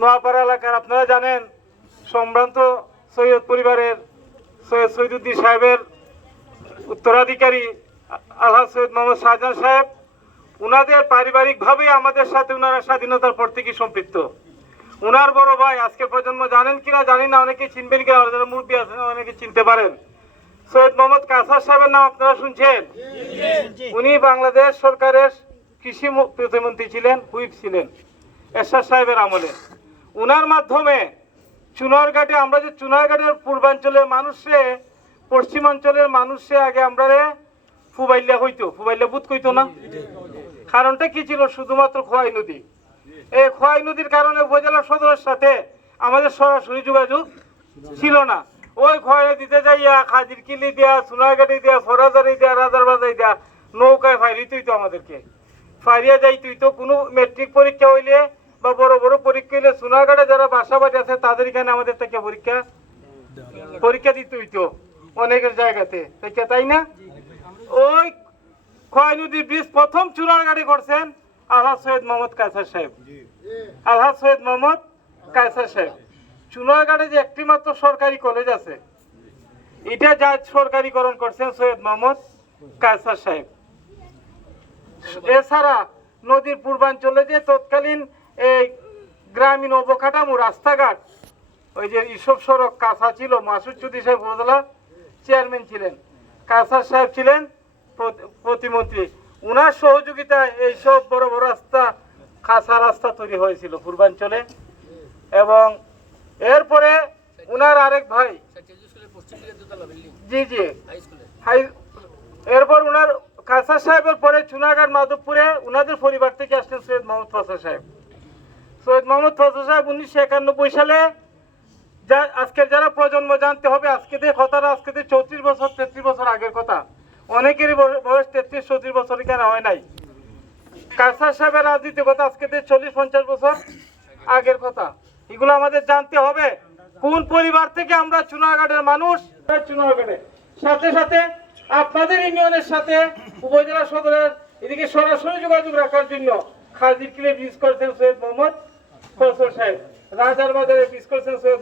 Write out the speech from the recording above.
নোয়াপাড়া এলাকার আপনারা জানেন সম্ভ্রান্ত সৈয়দ পরিবারের সৈয়দ সৈদুদ্দিন সাহেবের উত্তরাধিকারী আলহাজ সৈয়দ মোহাম্মদ শাহজাহান সাহেব উনাদের পারিবারিকভাবেই আমাদের সাথে উনারা স্বাধীনতার পর থেকে সম্পৃক্ত। উনার বড় ভাই আজকের প্রজন্ম জানেন কিনা জানি না অনেকে চিনবেন কিনা যারা মুরব্বী আছেন অনেকে চিনতে পারেন। সৈয়দ মোহাম্মদ কাসার সাহেবের নাম আপনারা শুনছেন? উনি বাংলাদেশ সরকারের কৃষি প্রতিমন্ত্রী ছিলেন হুইপ ছিলেন। এরশাদ সাহেবের আমলে। উনার মাধ্যমে চুনারঘাটে, আমরা যে চুনারঘাটের পূর্বাঞ্চলের মানুষে, পশ্চিমাঞ্চলের মানুষে আগে আমরা ফুবাইল্লা হইতো ফুবাইল্লা বুধ কইতো না? কারণটা কি ছিল? শুধুমাত্র খোয়াই নদী। এই খোয়াই নদীর কারণে উপজেলা সদরের সাথে আমাদের সরাসরি যোগাযোগ ছিল না। ওই খোয়াই দিতে যাইয়া খাজির কিলি দিয়া সোনারগাটি দিয়া, ফরাজারি দিয়া রাজার বাজাই দিয়া নৌকায় ফাইরি তুই তো আমাদেরকে। ফাইরিয়া যাই তুই তো কোনো মেট্রিক পরীক্ষা হইলে বা বড় বড় পরীক্ষা সোনারগাটে যারা বাসাবাড়ি আছে, তাদের এখানে আমাদের থেকে পরীক্ষা পরীক্ষা দিতে হইতো অনেকের জায়গাতে। তাই না? ওই খোয়াই নদীর ব্রিজ প্রথম চুনার গাড়ি করছেন আলহাজ সৈয়দ মোহাম্মদ কায়সার সাহেব। আলহাজ সৈয়দ মোহাম্মদ কায়সার সাহেব। চুনারগাড়ে যে একটি মাত্র সরকারি কলেজ আছে, এটা যা সরকারিকরণ করছেন সৈয়দ মোহাম্মদ কায়সার সাহেব। এছাড়া নদীর পূর্বাঞ্চলে যে তৎকালীন এই গ্রামীণ অবকাঠামো, রাস্তাঘাট, ওই যে ইসব সড়ক কাঁচা ছিল, মাসুদ চৌধুরী সাহেব উপজেলা চেয়ারম্যান ছিলেন। কাসার সাহেব ছিলেন প্রতিমন্ত্রী। উনার সহযোগিতায় এইসব বড় বড় রাস্তা কাঁচা রাস্তা তৈরি হয়েছিল পূর্বাঞ্চলে। এবং এরপরে উনার আরেক ভাই, জি জি, হাই, এরপর উনার কাসার সাহেবের পরে চুনাঘাট মাধবপুরে উনাদের পরিবার থেকে আসলেন সৈয়দ মোহাম্মদ ফসল সাহেব। সৈয়দ মোহাম্মদ ফসল সাহেব উনিশশো একানব্বই সালে যা আজকের যারা প্রজন্ম জানতে হবে, আজকে দিয়ে কথাটা আজকে দিয়ে চৌত্রিশ বছর, তেত্রিশ বছর আগের কথা। অনেকেরই বয়- বয়স তেত্রিশ, চৌত্রিশ বছর এখানে হয় নাই? কাসার সাহেবের রাজনীতির কথা আজকে দিয়ে চল্লিশ, পঞ্চাশ বছর আগের কথা। এগুলো আমাদের জানতে হবে। কোন পরিবার থেকে আমরা চুনারঘাটের মানুষ? চুনারঘাটে সাথে সাথে আপনাদের ইউনিয়নের সাথে উপজেলা সদরের এদিকে সরাসরি যোগাযোগ রাখার জন্য খাজির কিলে ব্রিজ করেছেন সৈয়দ মোহাম্মদ ফসল সাহেব রাজার বাজারে সৈয়দ